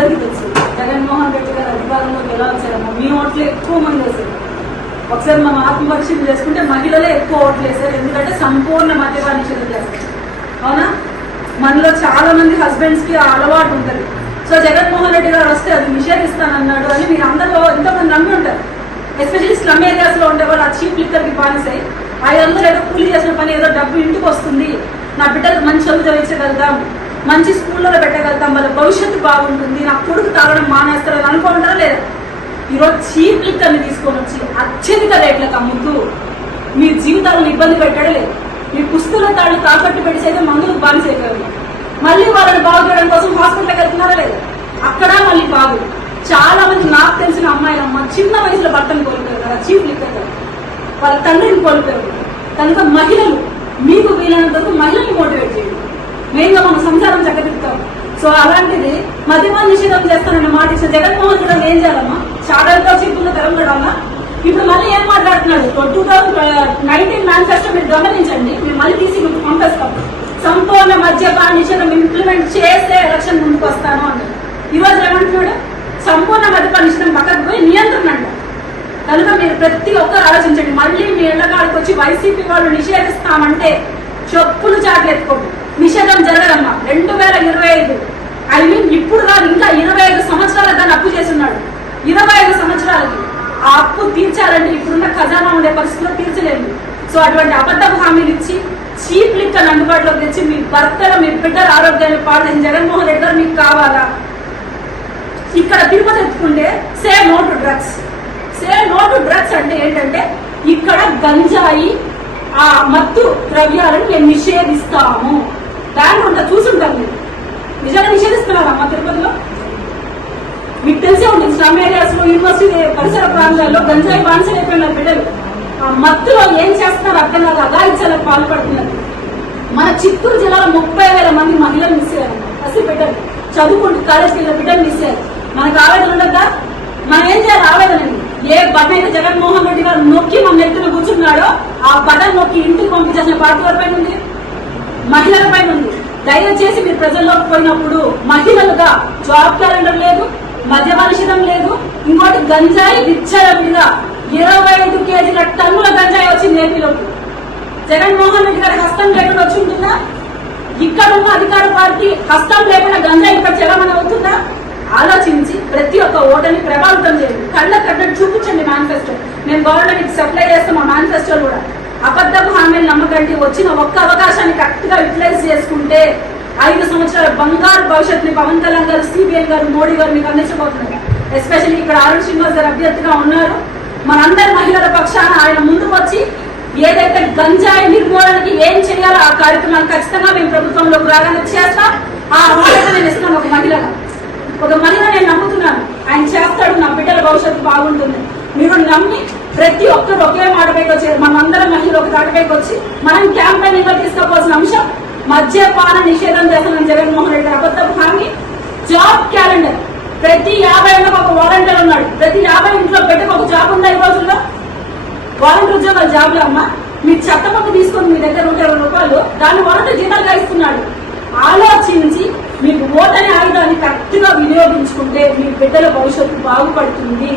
అందరికీ తెలుసు. జగన్మోహన్ రెడ్డి గారు అధికారంలోకి ఎలా వచ్చారమ్మా మీ ఓట్లు ఎక్కువ మంది వేశారు. ఒకసారి మనం ఆత్మపరిశీలన చేసుకుంటే మహిళలే ఎక్కువ ఓట్లు వేశారు. ఎందుకంటే సంపూర్ణ మద్యపాన నిషేధం చేస్తారు అవునా? మనలో చాలా మంది హస్బెండ్స్కి ఆ అలవాటు ఉంటుంది. సో జగన్మోహన్ రెడ్డి గారు వస్తే అది నిషేధిస్తానన్నాడు అని మీరు అందరూ ఎంతోమంది నమ్మి ఉంటారు. ఎస్పెషల్లీ స్లమ్ ఏరియాస్లో ఉండే వాళ్ళు ఆ చీప్ లిక్కర్కి కి బానిసాయి ఐదు ఏదో కూలి చేసిన పని ఏదో డబ్బు ఇంటికి వస్తుంది. నా బిడ్డలకు మంచి చదువు చదివించగలుగుతాం. మంచి స్కూళ్ళలో పెట్టగలుగుతాం వాళ్ళ భవిష్యత్తు బాగుంటుంది నా కొడుకు తాగడం మానేస్తారు అనుకుంటారా లేదా? ఈరోజు చీప్ లిక్కర్ని తీసుకొని వచ్చి అత్యధిక రేట్లకు అమ్ముతూ మీ జీవితాలను ఇబ్బంది పెట్టడం లేదు. మీ పుస్తల తాళ్ళు తాకట్టు పెట్టి అయితే మందులకు బానిసైపోయారు మళ్ళీ వాళ్ళని బాగు చేయడం కోసం హాస్పిటల్కి వెళ్తున్నారా లేదా? అక్కడ మళ్ళీ బాగు. చాలా మంది నాకు తెలిసిన అమ్మాయిలు అమ్మ చిన్న వయసులో భర్తను కోల్పోయారు కదా చీప్ లిక్కర్ కదా. వాళ్ళ తండ్రిని కోల్పోయారు. కనుక మహిళలు సో అలాంటిది మద్యపాన నిషేధం చేస్తానన్న మాట ఇచ్చిన జగన్మోహన్ రెడ్డి ఏం చేయాలమ్మా. చాలా చెప్పుకున్న తెలంగాణ ఇప్పుడు మళ్ళీ ఏం మాట్లాడుతున్నాడు? టూ థౌసండ్ నైన్టీన్ మేనిఫెస్టో మీరు గమనించండి. మేము మళ్ళీ తీసి మీకు పంపిస్తాం. సంపూర్ణ మద్యపాన నిషేధం ఇంప్లిమెంట్ చేస్తే ఎలక్షన్ ముందుకు వస్తాను అన్నాడు ఈరోజు ఏమంటున్నాడు? సంపూర్ణ మద్యపాన నిషేధం పక్కకు పోయి నియంత్రణ అంట. కనుక మీరు ప్రతి ఒక్కరు ఆలోచించండి. మళ్ళీ మీ ఇళ్ళ కాడికి వచ్చి వైసీపీ వాళ్ళు నిషేధిస్తామంటే చెప్పులు చాటెత్తుకోండి. నిషేధం జరగదమ్మా. రెండు వేల ఇరవై ఐదు. ఐ మీన్ ఇప్పుడు కాదు ఇంకా ఇరవై ఐదు సంవత్సరాల దాన్ని అప్పు చేస్తున్నాడు. ఇరవై ఐదు సంవత్సరాలకి ఆ అప్పు తీర్చాలంటే ఇప్పుడున్న ఖజానా ఉండే పరిస్థితిలో తీర్చలేదు సో అటువంటి అబద్ధపు హామీలు ఇచ్చి చీప్ లిక్కర్ అందుబాటులోకి తెచ్చి మీ భర్తల మీ బిడ్డల ఆరోగ్యాన్ని పాడు జగన్మోహన్ రెడ్డి గారు మీకు కావాలా? ఇక్కడ తిరుపతి ఎత్తుకుంటే say no to drugs. Say no to drugs అంటే ఏంటంటే ఇక్కడ గంజాయి ఆ మత్తు ద్రవ్యాలను మేము నిషేధిస్తాము. దాన్ని ఉంటా చూసుంటాం మీరు నిజంగా నిషేధిస్తున్నారమ్మా తిరుపతిలో? మీకు తెలిసే ఉంటుంది స్లమ్ ఏరియాస్లో యూనివర్సిటీ పరిసర ప్రాంతాల్లో గంజాయి బానిసలు అయిపోయిన బిడ్డలు. ఆ మత్తులో ఏం చేస్తున్నారు అర్థం కాదు అగాయిత్యాలకు పాల్పడుతున్నారు. మన చిత్తూరు జిల్లాలో ముప్పై వేల మంది మహిళలు మిస్ అయ్యారు. అసలు బిడ్డలు చదువుకుంటూ కాలేజ్కి వెళ్ళిన బిడ్డలు మిస్ అయ్యారు. మనకు ఆవేదన ఉండద్దా? మనం ఏం చేయాలి ఆవేదన? ఏ బటన్ అయితే జగన్మోహన్ రెడ్డి గారు నొక్కి మన ఎత్తున కూర్చున్నాడో ఆ బటన్ నొక్కి ఇంటికి పంపించాల్సిన పార్టీ వరకు ఉంది? మహిళల పైన ఉంది. దయచేసి మీరు ప్రజల్లోకి పోయినప్పుడు మహిళలుగా జాబ్ క్యాలెండర్ లేదు మద్య నిషేధం లేదు ఇంకోటి గంజాయి విచ్చల మీద ఇరవై ఐదు కేజీల టన్నుల గంజాయి వచ్చింది ఏపీలోకి. జగన్మోహన్ రెడ్డి గారి హస్తం లేకుండా వచ్చి ఉంటుందా? ఇక్కడ ఉన్న అధికార పార్టీ హస్తం లేకుండా గంజాయి ఇక్కడ చెలమని అవుతుందా? ఆలోచించి ప్రతి ఒక్క ఓటర్ని ప్రభావితం చేయండి. కళ్ళ కట్టడి చూపించండి మేనిఫెస్టో. మేము గవర్నమెంట్ సప్లై చేస్తాం మా మేనిఫెస్టోలు కూడా. అబద్ధపు హామీలు నమ్మకండి. వచ్చిన ఒక్క అవకాశాన్ని కరెక్ట్గా యూటిలైజ్ చేసుకుంటే ఐదు సంవత్సరాల బంగారు భవిష్యత్తుని పవన్ కళ్యాణ్ గారు సిబిఐ గారు మోడీ గారు మీకు అందించబోతున్నారు. ఎస్పెషల్లీ ఇక్కడ అరుణ్ శ్రీనివాస్ గారు అభ్యర్థిగా ఉన్నారు. మనందరి మహిళల పక్షాన ఆయన ముందుకు వచ్చి ఏదైతే గంజాయి నిర్మూలనకి ఏం చేయాలో ఆ కార్యక్రమాలు ఖచ్చితంగా మేము ప్రభుత్వంలోకి రాగానే చేస్తాం. ఆ మాట నేను ఇస్తున్నాను ఒక మహిళగా. ఒక మహిళ నేను నమ్ముతున్నాను. ఆయన చేస్తాడు నా బిడ్డల భవిష్యత్తు బాగుంటుంది. మీరు నమ్మి ప్రతి ఒక్కరు ఒకే మాటపైకి వచ్చి మనం అందరం మహిళలు ఒక తాటపైకి వచ్చి మనం క్యాంపెయిన్గా తీసుకోవాల్సిన అంశం మద్యపాన నిషేధం చేస్తున్న జగన్మోహన్ రెడ్డి గారి. అబద్ధపు హామీ జాబ్ క్యాలెండర్. ప్రతి యాభై ఏళ్ళకి ఒక వాలంటీర్ ఉన్నాడు. ప్రతి యాభై ఇంట్లో బిడ్డకు ఒక జాబ్ ఉందా ఈ రోజుల్లో? వాలంటీర్ ఉద్యోగాల జాబ్లు అమ్మ. మీ చెత్త పక్క తీసుకొని మీ దగ్గర నూట ఇరవై రూపాయలు దాన్ని వాలంటీర్ జీతాలుగా ఇస్తున్నాడు. ఆలోచించి మీకు ఓటనే ఆయుధాన్ని కరెక్ట్గా వినియోగించుకుంటే మీ బిడ్డల భవిష్యత్తు బాగుపడుతుంది.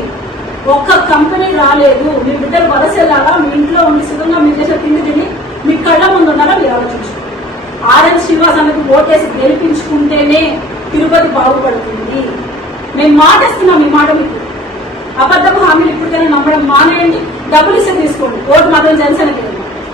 ఒక్క కంపెనీ రాలేదు. మీ బిడ్డలు వలస మీ ఇంట్లో ఉండి సుఖంగా మీ దేశం తిండి తిని మీ కళ్ళ ముందు ఉన్నారా? మీరు ఆలోచించు. ఆర్ఎన్ శ్రీనివాస్ అన్నకు ఓటేసి గెలిపించుకుంటేనే తిరుపతి బాగుపడుతుంది. మేము మాటేస్తున్నాం మీ ఈ మాట మీకు. అబద్ధపు హామీలు ఇప్పటికైనా నమ్మడం మానేయండి. డబ్బులు ఇస్తే తీసుకోండి. ఓటు మాత్రం జనసేనకి. ఇవ్వండి.